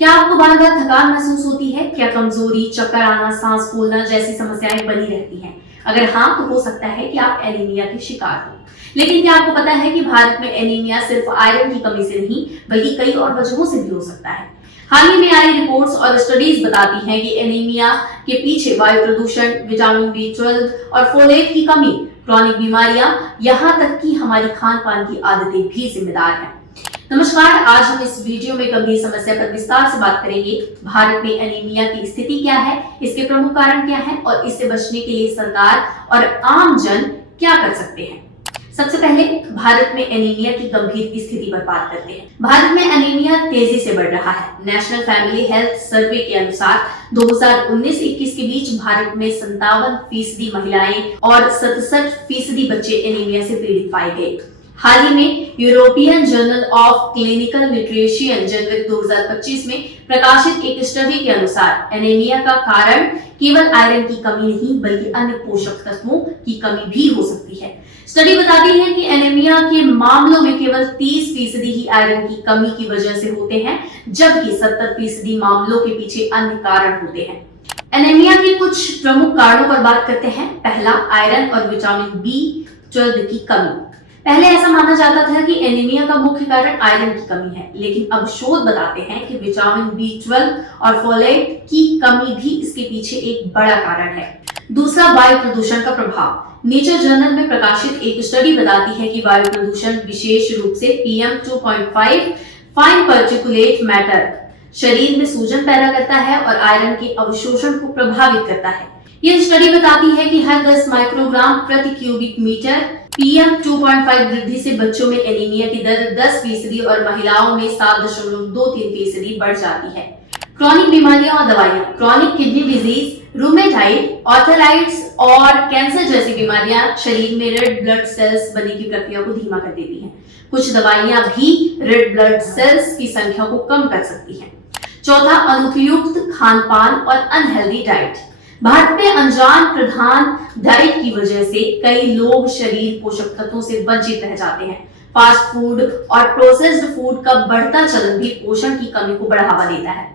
क्या आपको बार बार थकान महसूस होती है? क्या कमजोरी, चक्कर आना, सांस फूलना जैसी समस्याएं बनी रहती हैं? अगर हाँ, तो हो सकता है कि आप एनीमिया के शिकार हो। लेकिन क्या आपको पता है कि भारत में एनीमिया सिर्फ आयरन की कमी से नहीं बल्कि कई और वजहों से भी हो सकता है। हाल ही में आई रिपोर्ट्स और स्टडीज बताती हैं कि एनीमिया के पीछे वायु प्रदूषण, विटामिन B12 और फोलेट की कमी, क्रॉनिक बीमारियां, यहाँ तक कि हमारी खान पान की आदतें भी जिम्मेदार हैं। नमस्कार, आज हम इस वीडियो में गंभीर समस्या पर विस्तार से बात करेंगे। भारत में एनीमिया की स्थिति क्या है, इसके प्रमुख कारण क्या हैं और इससे बचने के लिए सरकार और आम जन क्या कर सकते हैं। सबसे पहले भारत में एनीमिया की गंभीर स्थिति पर बात करते हैं। भारत में एनीमिया तेजी से बढ़ रहा है। नेशनल फैमिली हेल्थ सर्वे के अनुसार 2019-21 के बीच भारत में 57% महिलाएं और 67% बच्चे एनीमिया से पीड़ित पाए गए। हाल ही में European journal of clinical nutrition जनवरी 2025 में प्रकाशित एक स्टडी के अनुसार एनीमिया का कारण केवल आयरन की कमी नहीं बल्कि अन्य पोषक तत्वों की कमी भी हो सकती है। स्टडी बताती है कि एनीमिया के मामलों में केवल 30% ही आयरन की कमी की वजह से होते हैं, जबकि 70% मामलों के पीछे अन्य कारण होते हैं। एनीमिया के कुछ प्रमुख कारणों पर बात करते हैं। पहला, आयरन और विटामिन B12 की कमी। पहले ऐसा माना जाता था कि एनीमिया का मुख्य कारण आयरन की कमी है, लेकिन अब शोध बताते हैं कि विटामिन B12 और फोलेट की कमी भी इसके पीछे एक बड़ा कारण है। दूसरा, वायु प्रदूषण का प्रभाव। नेचर जर्नल में प्रकाशित एक स्टडी बताती है कि वायु प्रदूषण, विशेष रूप से PM2.5 फाइन पार्टिकुलेट मैटर, शरीर में सूजन पैदा करता है और आयरन के अवशोषण को प्रभावित करता है। यह स्टडी बताती है कि हर 10 माइक्रोग्राम प्रति क्यूबिक मीटर PM2.5 वृद्धि से बच्चों में एनीमिया की दर 10% और महिलाओं में 7.23% बढ़ जाती है। क्रॉनिक बीमारियां और दवाइयां। Chronic kidney disease, rheumatoid, arthritis और कैंसर जैसी बीमारियां शरीर में रेड ब्लड सेल्स बनने की प्रक्रिया को धीमा कर देती हैं। कुछ दवाइयां भी रेड ब्लड सेल्स की संख्या को कम कर सकती हैं। चौथा, अनुपयुक्त खान पान और अनहेल्दी डाइट। भारत में अनजान प्रधान डाइट की वजह से कई लोग शरीर पोषक तत्वों से वंचित रह जाते हैं। फास्ट फूड और प्रोसेस्ड फूड का बढ़ता चलन भी पोषण की कमी को बढ़ावा देता है।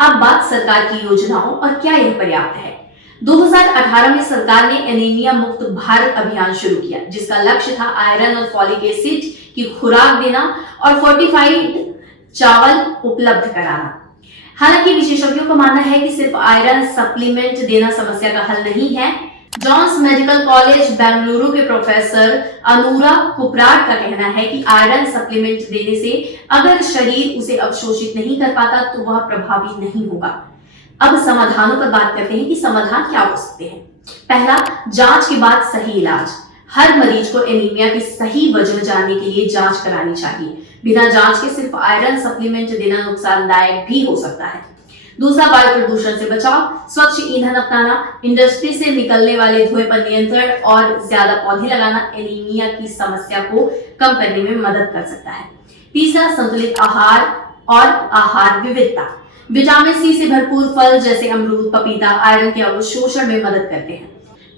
अब बात सरकार की योजनाओं और क्या यह पर्याप्त है। 2018 में सरकार ने एनीमिया मुक्त भारत अभियान शुरू किया, जिसका लक्ष्य था आयरन और फॉलिक एसिड की खुराक देना और फोर्टिफाइड चावल उपलब्ध कराना। हालांकि विशेषज्ञों का मानना है कि सिर्फ आयरन सप्लीमेंट देना समस्या का हल नहीं है। जॉन्स मेडिकल कॉलेज बेंगलुरु के प्रोफेसर अनुरा कुपराट का कहना है कि आयरन सप्लीमेंट देने से अगर शरीर उसे अवशोषित नहीं कर पाता तो वह प्रभावी नहीं होगा। अब समाधानों पर बात करते हैं कि समाधान क्या हो सकते हैं। पहला, जांच के बाद सही इलाज। हर मरीज को एनीमिया की सही वजह जानने के लिए जांच करानी चाहिए। बिना जांच के सिर्फ आयरन सप्लीमेंट देना नुकसानदायक भी हो सकता है। दूसरा, वायु प्रदूषण से बचाव। स्वच्छ ईंधन अपनाना, इंडस्ट्री से निकलने वाले धुएं पर नियंत्रण और ज्यादा पौधे लगाना एनीमिया की समस्या को कम करने में मदद कर सकता है। तीसरा, संतुलित आहार और आहार विविधता। विटामिन C से भरपूर फल जैसे अमरूद, पपीता आयरन के अवशोषण में मदद करते हैं।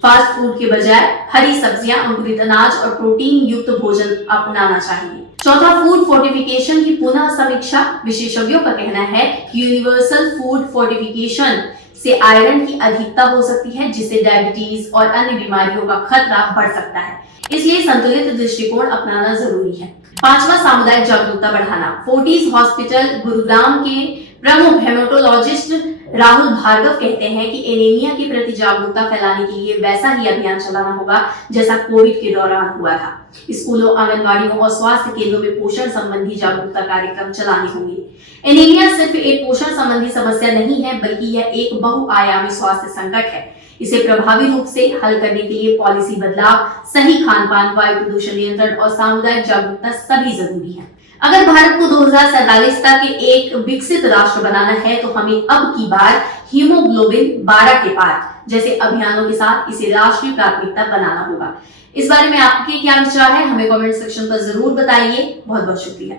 फास्ट फूड के बजाय हरी सब्जियां, अंकुरित अनाज और प्रोटीन युक्त भोजन अपनाना चाहिए। चौथा, फूड फोर्टिफिकेशन की पुनः समीक्षा। विशेषज्ञों का कहना है कि यूनिवर्सल फूड फोर्टिफिकेशन से आयरन की अधिकता हो सकती है, जिससे डायबिटीज और अन्य बीमारियों का खतरा बढ़ सकता है। इसलिए संतुलित दृष्टिकोण अपनाना जरूरी है। पांचवा, सामुदायिक जागरूकता बढ़ाना। फोर्टिस हॉस्पिटल गुरुग्राम के प्रमुख हेमेटोलॉजिस्ट राहुल भार्गव कहते हैं कि एनीमिया के प्रति जागरूकता फैलाने के लिए वैसा ही अभियान चलाना होगा जैसा कोविड के दौरान हुआ था। स्कूलों, आंगनबाड़ियों और स्वास्थ्य केंद्रों में पोषण संबंधी जागरूकता कार्यक्रम चलाने होंगे। एनीमिया सिर्फ एक पोषण संबंधी समस्या नहीं है, बल्कि यह एक बहुआयामी स्वास्थ्य संकट है। इसे प्रभावी रूप से हल करने के लिए पॉलिसी बदलाव, सही खान पान, वायु प्रदूषण नियंत्रण और सामुदायिक जागरूकता सभी जरूरी है। अगर भारत को 2047 तक एक विकसित राष्ट्र बनाना है तो हमें अब की बार हीमोग्लोबिन 12 के पार जैसे अभियानों के साथ इसे राष्ट्रीय प्राथमिकता बनाना होगा। इस बारे में आपके क्या विचार है, हमें कमेंट सेक्शन पर जरूर बताइए। बहुत बहुत शुक्रिया।